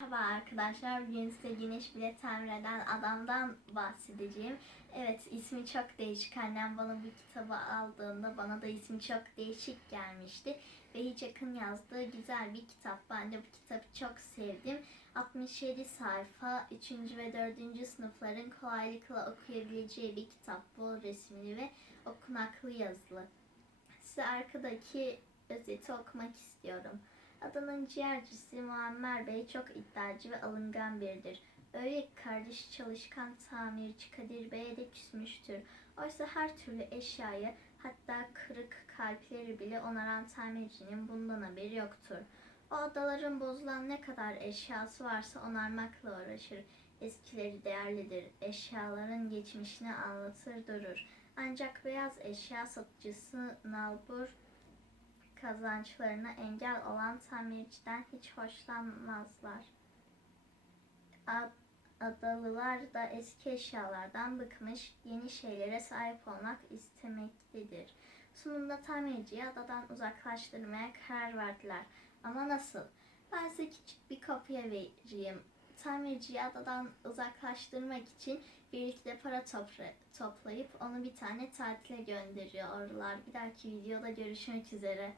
Merhaba arkadaşlar. Bugün size güneş bile tamir eden adamdan bahsedeceğim. Evet, ismi çok değişik. Annem bana bu kitabı aldığında bana da ismi çok değişik gelmişti. Ve hiç yakın yazdığı güzel bir kitap. Ben de bu kitabı çok sevdim. 67 sayfa 3. ve 4. sınıfların kolaylıkla okuyabileceği bir kitap. Bol resimli ve okunaklı yazılı. Size arkadaki özeti okumak istiyorum. Adanın ciğercisi Muammer Bey çok iddiacı ve alıngan biridir. Öyle ki kardeşi çalışkan tamirci Kadir Bey'e de küsmüştür. Oysa her türlü eşyayı, hatta kırık kalpleri bile onaran tamircinin bundan haberi yoktur. O adaların bozulan ne kadar eşyası varsa onarmakla uğraşır. Eskileri değerlidir. Eşyaların geçmişini anlatır durur. Ancak beyaz eşya satıcısı nalbur kazançlarına engel olan tamirciden hiç hoşlanmazlar. Adalılar da eski eşyalardan bıkmış, yeni şeylere sahip olmak istemektedir. Sonunda tamirciyi adadan uzaklaştırmaya karar verdiler. Ama nasıl? Ben size küçük bir kopya vereyim. Tamirciyi adadan uzaklaştırmak için birlikte para toplayıp onu bir tane tatile gönderiyorlar. Bir dahaki videoda görüşmek üzere.